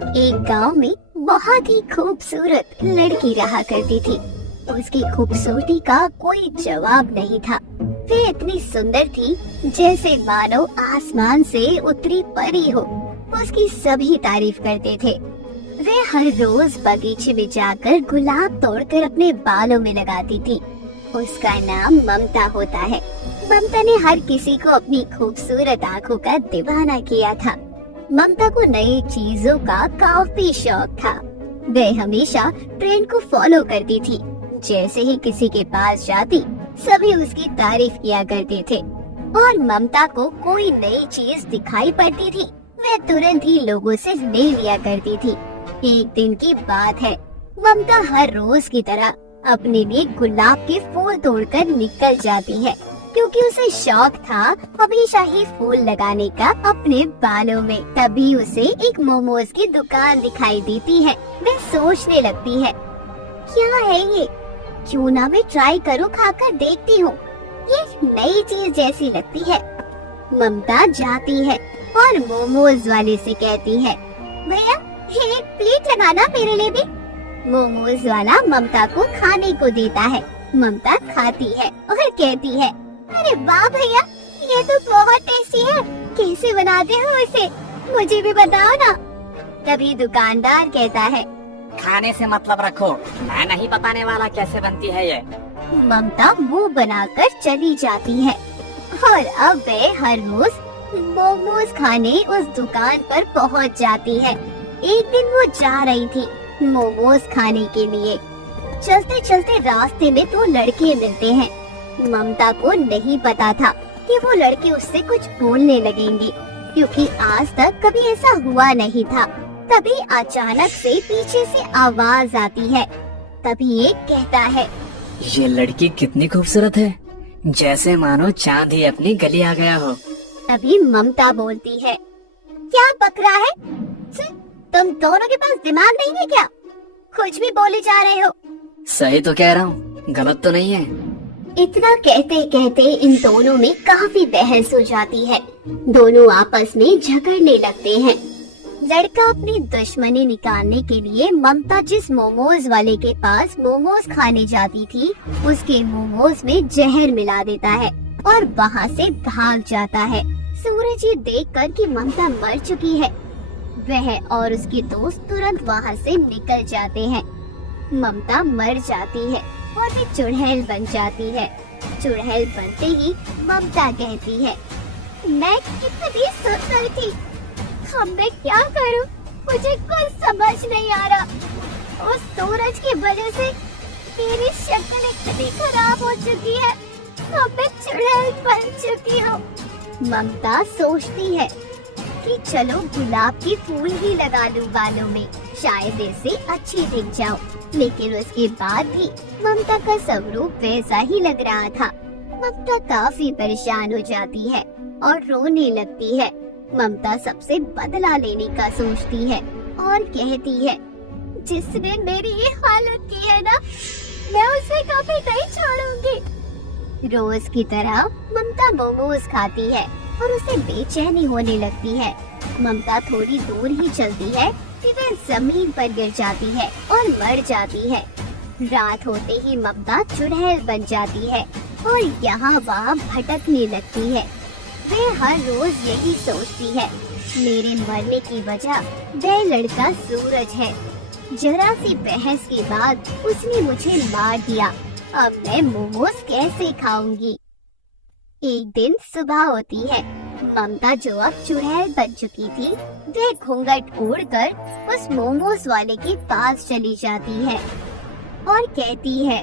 एक गांव में बहुत ही खूबसूरत लड़की रहा करती थी। उसकी खूबसूरती का कोई जवाब नहीं था। वे इतनी सुंदर थी जैसे मानो आसमान से उतरी परी हो। उसकी सभी तारीफ करते थे। वे हर रोज बगीचे में जाकर गुलाब तोड़कर अपने बालों में लगाती थी। उसका नाम ममता होता है। ममता ने हर किसी को अपनी खूबसूरत आंखों का दीवाना किया था। ममता को नई चीजों का काफी शौक था। वह हमेशा ट्रेंड को फॉलो करती थी। जैसे ही किसी के पास जाती, सभी उसकी तारीफ किया करते थे। और ममता को कोई नई चीज दिखाई पड़ती थी, वह तुरंत ही लोगों से ले लिया करती थी। एक दिन की बात है, ममता हर रोज की तरह अपने लिए गुलाब के फूल तोड़कर निकल जाती है, क्योंकि उसे शौक था हमेशा ही फूल लगाने का अपने बालों में। तभी उसे एक मोमोज की दुकान दिखाई देती है। वह सोचने लगती है, क्या है ये? क्यों ना मैं ट्राई करूं, खाकर देखती हूँ। ये नई चीज जैसी लगती है। ममता जाती है और मोमोज वाले से कहती है, भैया एक प्लेट लगाना मेरे लिए भी। मोमोज वाला ममता को खाने को देता है। ममता खाती है और कहती है, अरे वाह भैया, ये तो बहुत टेस्टी है। कैसे बनाते हो इसे? मुझे भी बताओ ना। तभी दुकानदार कहता है, खाने से मतलब रखो, मैं नहीं बताने वाला कैसे बनती है ये। ममता मुंह बनाकर चली जाती है और अब वह हर रोज मोमोज खाने उस दुकान पर पहुंच जाती है। एक दिन वो जा रही थी मोमोज खाने के लिए। चलते चलते रास्ते में दो लड़के मिलते हैं। ममता को नहीं पता था कि वो लड़के उससे कुछ बोलने लगेंगे, क्योंकि आज तक कभी ऐसा हुआ नहीं था। तभी अचानक से पीछे से आवाज आती है। तभी एक कहता है, ये लड़की कितनी खूबसूरत है, जैसे मानो चांद ही अपनी गली आ गया हो। तभी ममता बोलती है, क्या बक रहा है? तुम दोनों के पास दिमाग नहीं है क्या? कुछ भी बोले जा रहे हो। सही तो कह रहा हूँ, गलत तो नहीं है। इतना कहते कहते इन दोनों में काफी बहस हो जाती है। दोनों आपस में झगड़ने लगते हैं। लड़का अपनी दुश्मनी निकालने के लिए ममता जिस मोमोज वाले के पास मोमोज खाने जाती थी, उसके मोमोज में जहर मिला देता है और वहाँ से भाग जाता है। सूरज ये देखकर कि ममता मर चुकी है, वह और उसके दोस्त तुरंत वहाँ से निकल जाते हैं। ममता मर जाती है और वे चुड़ैल बन जाती है। चुड़ैल बनते ही ममता कहती है, मैं कितनी सुंदर थी, अब मैं क्या करूं? मुझे कुछ समझ नहीं आ रहा। उस सूरज की वजह से मेरी शक्ल इतनी खराब हो चुकी है, अब मैं चुड़ैल बन चुकी हूँ। ममता सोचती है कि चलो गुलाब के फूल ही लगा लूं बालों में, शायद इससे अच्छी दिख जाऊं। लेकिन उसके बाद भी ममता का स्वरूप वैसा ही लग रहा था। ममता काफी परेशान हो जाती है और रोने लगती है। ममता सबसे बदला लेने का सोचती है और कहती है, जिसने मेरी ये हालत की है ना, मैं उसे कभी नहीं छोड़ूंगी। रोज की तरह ममता मोमोज खाती है और उसे बेचैनी होने लगती है। ममता थोड़ी दूर ही चलती है कि वह जमीन पर गिर जाती है और मर जाती है। रात होते ही ममता चुड़ैल बन जाती है और यहाँ वहाँ भटकने लगती है। वह हर रोज यही सोचती है, मेरे मरने की वजह वह लड़का सूरज है। जरा सी बहस के बाद उसने मुझे मार दिया, अब मैं मोमोज कैसे खाऊंगी? एक दिन सुबह होती है। ममता जो अब चुड़ैल बन चुकी थी, वह घूंघट ओढ़कर उस मोमोज वाले के पास चली जाती है और कहती है,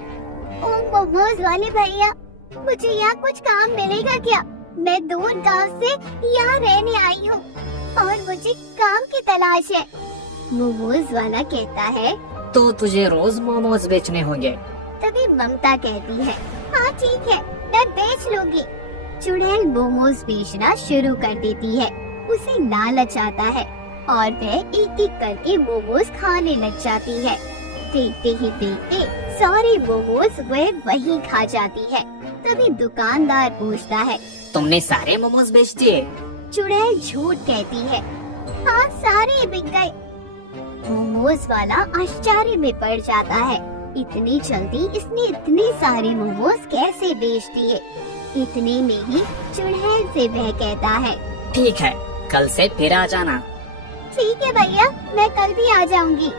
ओ मोमोज वाले भैया, मुझे यहाँ कुछ काम मिलेगा क्या? मैं दूर गांव से यहाँ रहने आई हूँ और मुझे काम की तलाश है। मोमोज वाला कहता है, तो तुझे रोज मोमोज बेचने होंगे। तभी ममता कहती है, हाँ ठीक है, मैं बेच लूंगी। चुड़ैल मोमोज बेचना शुरू कर देती है। उसे लालच आता है और वह एक एक करके मोमोज खाने लग जाती है। देखते ही देखते सारे मोमोज वह वही खा जाती है। तभी दुकानदार पूछता है, तुमने सारे मोमोज बेच दिए? चुड़ैल झूठ कहती है, हाँ सारे बिक गए। मोमोज वाला आश्चर्य में पड़ जाता है। इतनी जल्दी इसने इतने सारे मोमोज कैसे बेच दिए। इतने में ही चुड़ैल से वह कहता है, ठीक है, कल से फिर आ जाना। ठीक है भैया, मैं कल भी आ जाऊंगी।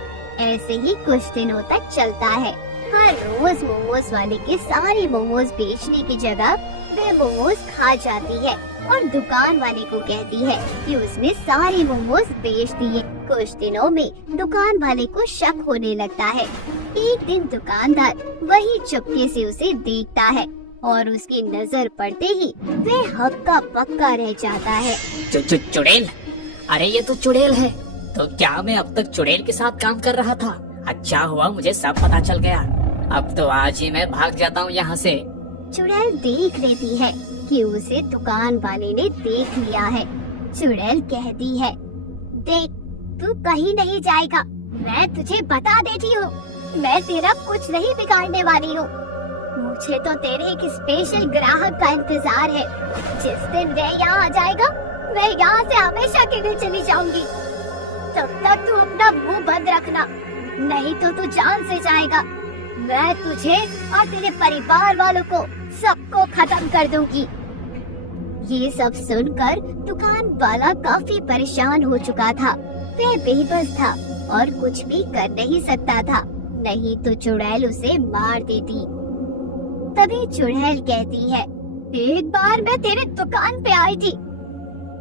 ऐसे ही कुछ दिनों तक चलता है। हर रोज मोमोज वाले के सारे मोमोज बेचने की जगह वह मोमोज खा जाती है और दुकान वाले को कहती है कि उसने सारे मोमोज बेच दिए। कुछ दिनों में दुकान वाले को शक होने लगता है। एक दिन दुकानदार वही चुपके से उसे देखता है और उसकी नजर पड़ते ही वह हक्का पक्का रह जाता है। चुड़ैल, अरे ये तो चुड़ैल है। तो क्या मैं अब तक चुड़ैल के साथ काम कर रहा था? अच्छा हुआ मुझे सब पता चल गया। अब तो आज ही मैं भाग जाता हूँ यहाँ से। चुड़ैल देख लेती है कि उसे दुकान वाले ने देख लिया है। चुड़ैल कहती है, देख, तू कहीं नहीं जाएगा। मैं तुझे बता देती हूँ, मैं तेरा कुछ नहीं बिगाड़ने वाली हूँ। मुझे तो तेरे एक स्पेशल ग्राहक का इंतजार है। जिस दिन वह यहाँ आ जाएगा, मैं यहाँ से हमेशा के लिए चली जाऊंगी। तब तक तू अपना मुंह बंद रखना, नहीं तो तू जान से जाएगा। मैं तुझे और तेरे परिवार वालों को सबको खत्म कर दूंगी। ये सब सुनकर दुकान वाला काफी परेशान हो चुका था। वह बेबस था और कुछ भी कर नहीं सकता था, नहीं तो चुड़ैल उसे मार देती। तभी चुड़ैल कहती है, एक बार मैं तेरे दुकान पे आई थी।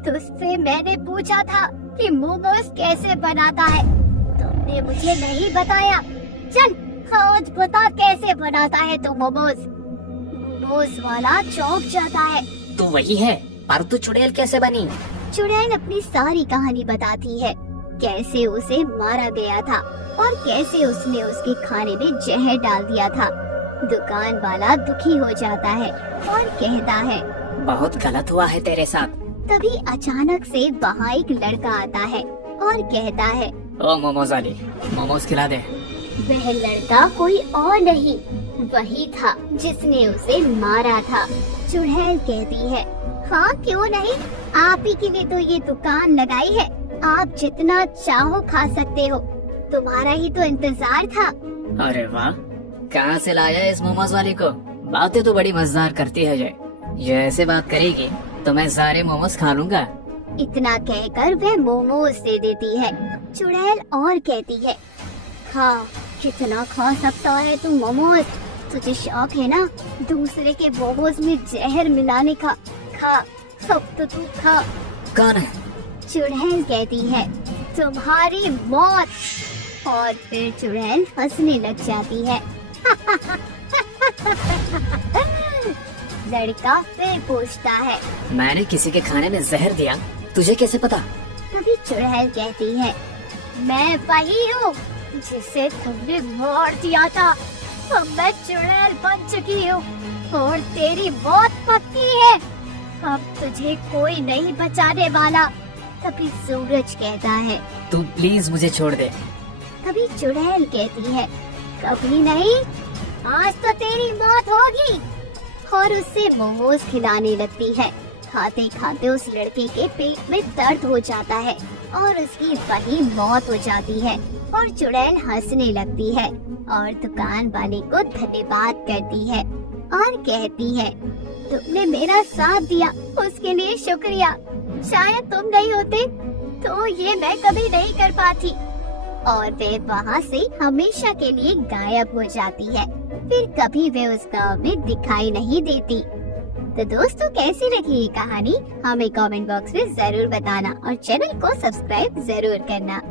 तुझसे मैंने पूछा था कि मोमोज कैसे बनाता है। तुमने मुझे नहीं बताया। चल आज बता कैसे बनाता है तू मोमोज। मोमोज वाला चौंक जाता है। तू वही है, पर तू चुड़ैल कैसे बनी? चुड़ैल अपनी सारी कहानी बताती है, कैसे उसे मारा गया था और कैसे उसने उसके खाने में जहर डाल दिया था। दुकान वाला दुखी हो जाता है और कहता है, बहुत गलत हुआ है तेरे साथ। तभी अचानक से वहाँ एक लड़का आता है और कहता है, ओ मोमोज वाली, मोमोज खिला दे। वह लड़का कोई और नहीं, वही था जिसने उसे मारा था। चुड़ैल कहती है, हाँ क्यों नहीं, आप ही के लिए तो ये दुकान लगाई है। आप जितना चाहो खा सकते हो, तुम्हारा ही तो इंतजार था। अरे वाह, कहाँ से लाया इस मोमोज वाली को? बातें तो बड़ी मजेदार करती है ये ऐसे बात करेगी तो मैं सारे मोमोज खा लूंगा। इतना कहकर वह मोमोज दे देती है। चुड़ैल और कहती है, खा, कितना खा सकता है तू मोमोज? तुझे शौक है ना दूसरे के मोमोज में जहर मिलाने का? खा, अब तो तू खा। कौन है? चुड़ैल कहती है, तुम्हारी मौत। और फिर चुड़ैल हंसने लग जाती है। लड़का फिर पूछता है, मैंने किसी के खाने में जहर दिया, तुझे कैसे पता? तभी चुड़ैल कहती है, मैं वही हूँ जिसे तुमने मार दिया था। अब मैं चुड़ैल बन चुकी हूँ और तेरी मौत पक्की है। अब तुझे कोई नहीं बचाने वाला। तभी सूरज कहता है, तू प्लीज मुझे छोड़ दे। तभी चुड़ैल कहती है, कभी नहीं, आज तो तेरी मौत होगी। और उससे मोमोज खिलाने लगती है। खाते खाते उस लड़के के पेट में दर्द हो जाता है और उसकी वही मौत हो जाती है। और चुड़ैल हंसने लगती है और दुकान वाले को धन्यवाद करती है और कहती है, तुमने मेरा साथ दिया, उसके लिए शुक्रिया। शायद तुम नहीं होते तो ये मैं कभी नहीं कर पाती। और वे वहाँ से हमेशा के लिए गायब हो जाती है। फिर कभी वे उस गाँव में दिखाई नहीं देती। तो दोस्तों, कैसी लगी ये कहानी हमें कमेंट बॉक्स में जरूर बताना और चैनल को सब्सक्राइब जरूर करना।